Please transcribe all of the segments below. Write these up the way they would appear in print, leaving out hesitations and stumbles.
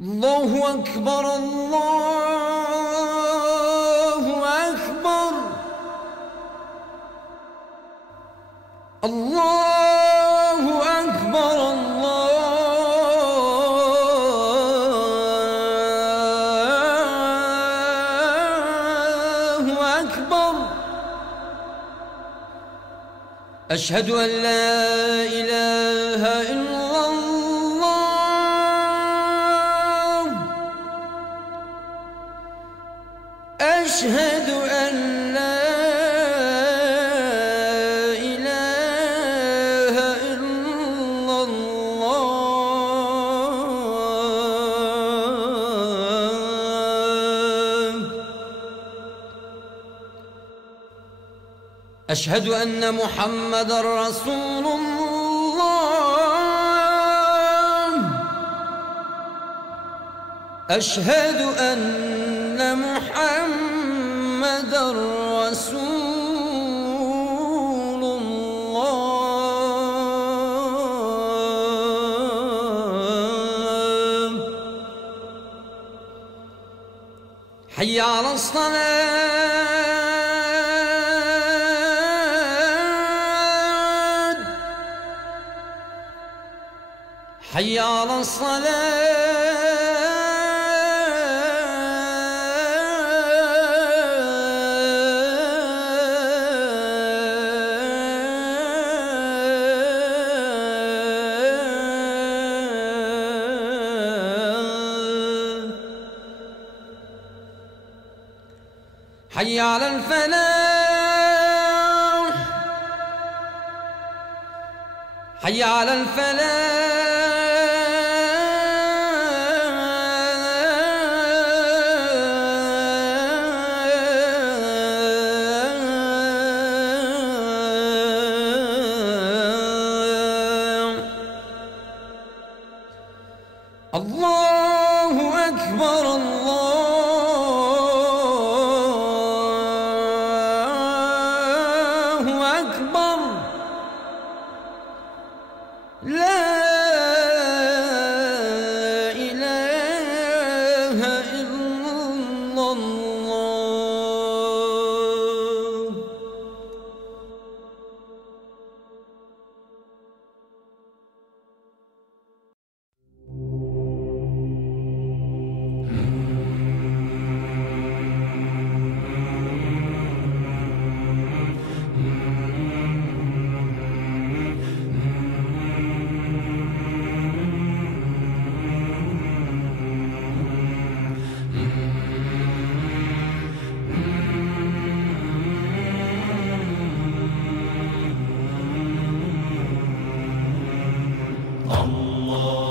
الله أكبر الله أكبر الله أكبر الله أكبر. أشهد أن لا إله إلا الله. أشهد أن لا إله إلا الله. أشهد أن محمدًا رسول الله. أشهد أن محمدًا رسول الله. حي على الصلاة. حي على الصلاة. حي على الفلاح. حي على الفلاح. الله أكبر الله أكبر. لا إله إلا الله.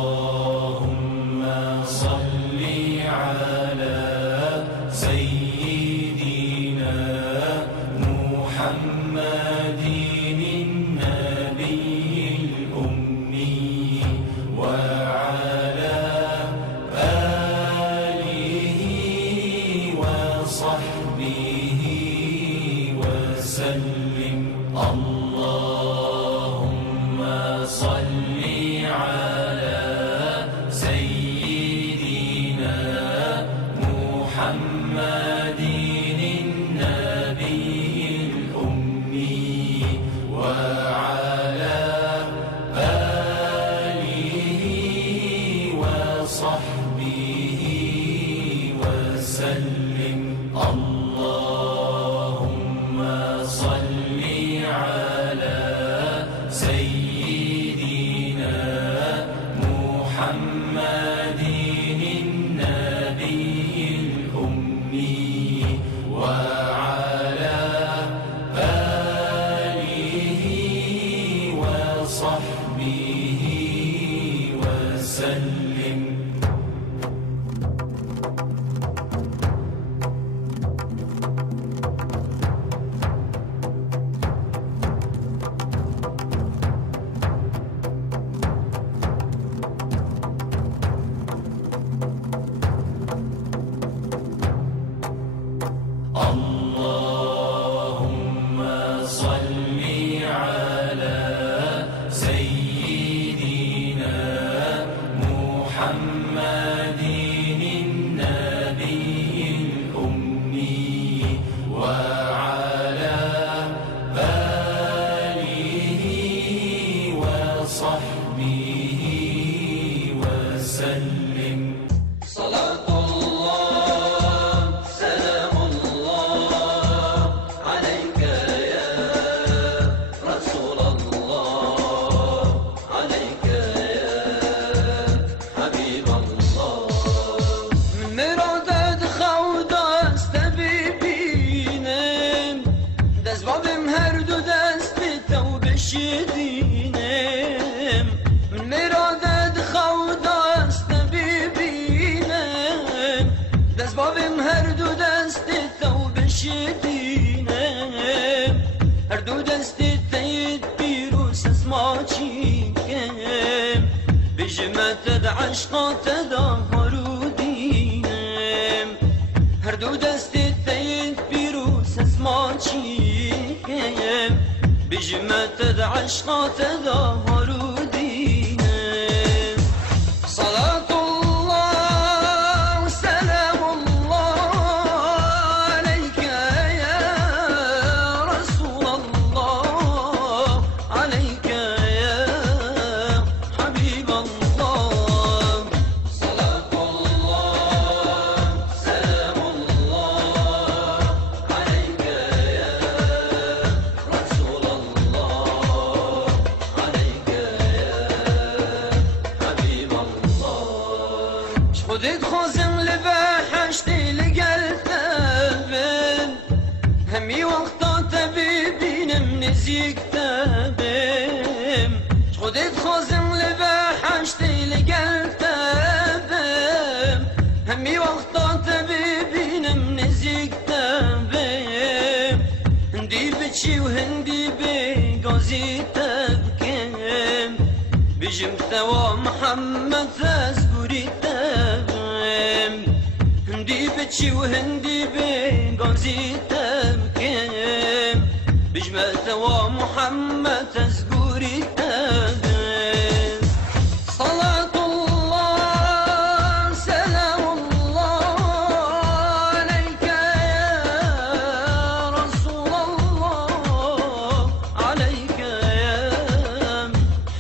اللهم صل على سيدنا محمد النبي الأمي وعلى آله وصحبه وسلم. اللهم صل على سيدنا محمد النبي الأمي وعلى آله وصحبه وسلم. اللهم صل على سيدنا محمد النبي الأمي وعلى آله وصحبه وسلم. اللهم صل على سيدنا محمد دارم هر دو دست تو بشدینم هر دو دست تید بیروس از ما چیکم بجمت عشقات دا هرودینم هر دو دست تید بیروس از ما چیکم بجمت عشقات دا هرودینم صلاة الله وسلام الله عليك يا رسول الله عليك يا حبيب الله صلاة الله سلام الله عليك يا رسول الله عليك يا حبيب الله خودت خوزم لبحشت لقلتبن همي وقتا تبيبينم نزيك تبم خودت خوزم لبحشت لقلتبن همي وقتا تبيبينم نزيك تبم هندي بتشي وهندي بقازي تبكم بجمت ومحمد تذكري تبم هندي بتشي وهندي بقازي تبكم بجمت ومحمد تذكري تبم صلاة الله سلام الله عليك يا رسول الله عليك يا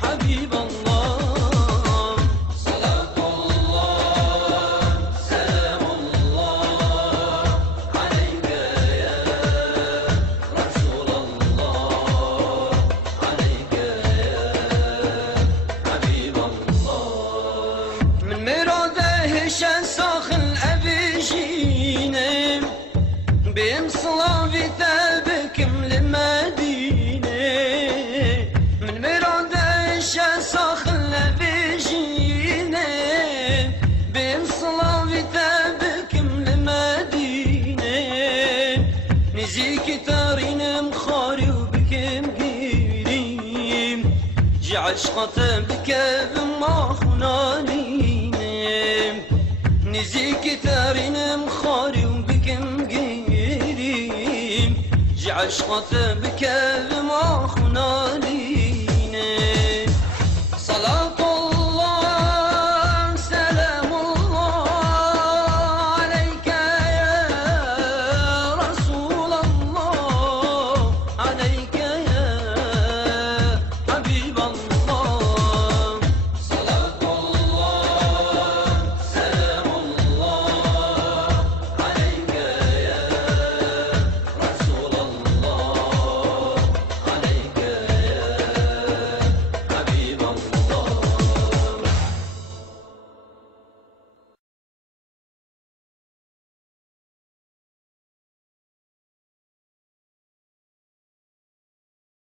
حبيب الله صلاة الله سلام الله عليك يا رسول الله عليك يا حبيب الله من مراده شساخن أبيجينم بمصلافي تبكم لمدينة من مراده شساخن أبيجينم بمصلافي تبكم لمدينة نزيك تارين مخاري وبكم قيريم جعل شقة بك بما خنانينم نزيك تارين مخاري وبكم قيريم جعل شقة بك بما خنانينم